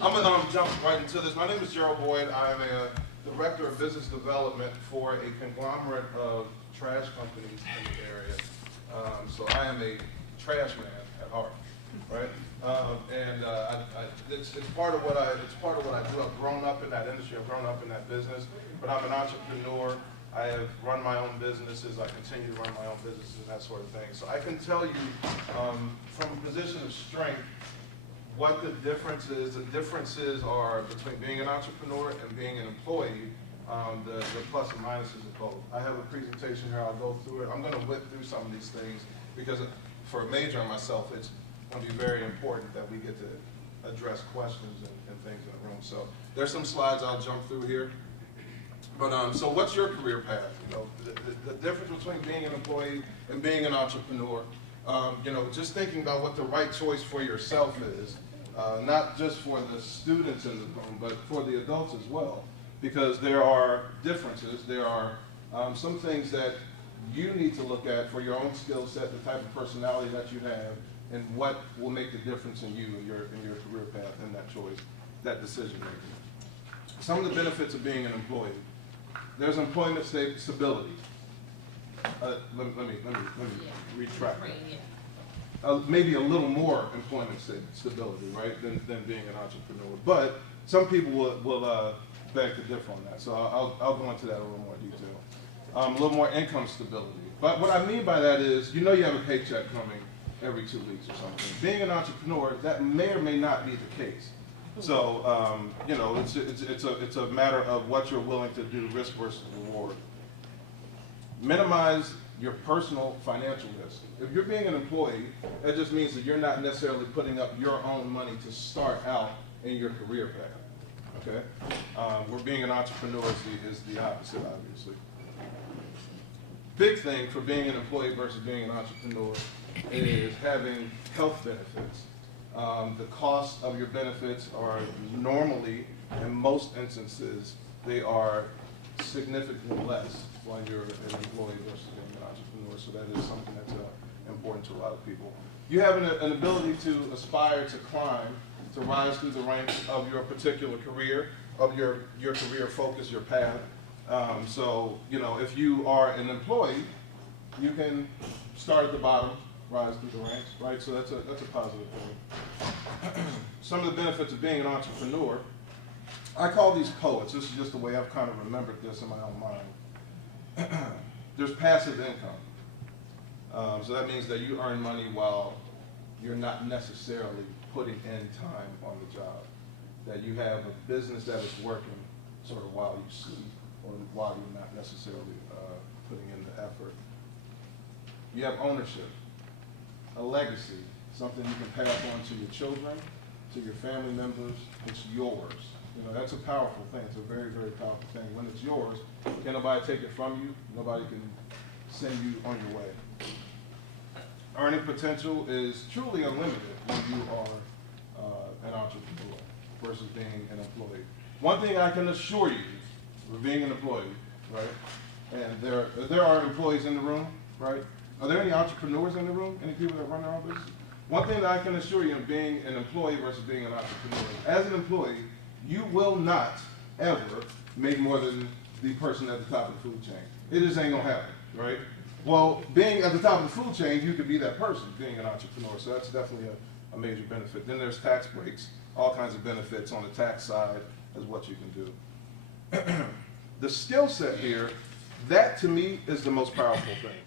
I'm gonna jump right into this. My name is Jerald Boyd. I am a director of business development for a conglomerate of trash companies in the area. So I am a trash man at heart, right? It's part of what I do. I've grown up in that industry. I've grown up in that business. But I'm an entrepreneur. I have run my own businesses. I continue to run my own businesses and that sort of thing. So I can tell you from a position of strength what the difference is. The differences are between being an entrepreneur and being an employee, the plus and minuses of both. I have a presentation here. I'll go through it. I'm going to whip through some of these things because for a major and myself, it's going to be very important that we get to address questions and things in the room. So there's some slides I'll jump through here. But so what's your career path? You know, the difference between being an employee and being an entrepreneur. You know, just thinking about what the right choice for yourself is, not just for the students in the room, but for the adults as well, because there are differences. There are some things that you need to look at for your own skill set, the type of personality that you have, and what will make the difference in you and your career path and that choice, that decision making. Some of the benefits of being an employee. There's employment stability. Let me retract that. Maybe a little more employment stability, right, than being an entrepreneur. But some people will beg to differ on that. So I'll go into that in a little more detail. A little more income stability. But what I mean by that is, you know, you have a paycheck coming every 2 weeks or something. Being an entrepreneur, that may or may not be the case. So, you know, it's a matter of what you're willing to do, risk versus reward. Minimize your personal financial risk. If you're being an employee, that just means that you're not necessarily putting up your own money to start out in your career path, okay? Where being an entrepreneur is the opposite, obviously. Big thing for being an employee versus being an entrepreneur is having health benefits. The cost of your benefits are normally, in most instances, they are significantly less when you're an employee versus being an entrepreneur. So that is something that's important to a lot of people. You have an ability to aspire to climb, to rise through the ranks of your particular career, of your career focus, your path. So, you know, if you are an employee, you can start at the bottom, rise through the ranks, right? So that's a positive thing. Some of the benefits of being an entrepreneur, I call these poets. This is just the way I've kind of remembered this in my own mind. There's passive income. So that means that you earn money while you're not necessarily putting in time on the job. That you have a business that is working sort of while you sleep or while you're not necessarily putting in the effort. You have ownership. A legacy, something you can pass on to your children, to your family members. It's yours. You know, that's a powerful thing. It's a very, very powerful thing. When it's yours, can't nobody take it from you. Nobody can send you on your way. Earning potential is truly unlimited when you are an entrepreneur versus being an employee. One thing I can assure you, for being an employee, right? And there are employees in the room, right? Are there any entrepreneurs in the room? Any people that run their own business? One thing that I can assure you of being an employee versus being an entrepreneur, as an employee, you will not ever make more than the person at the top of the food chain. It just ain't gonna happen, right? Well, being at the top of the food chain, you could be that person, being an entrepreneur, so that's definitely a major benefit. Then there's tax breaks, all kinds of benefits on the tax side as what you can do. The skill set here, that to me is the most powerful thing.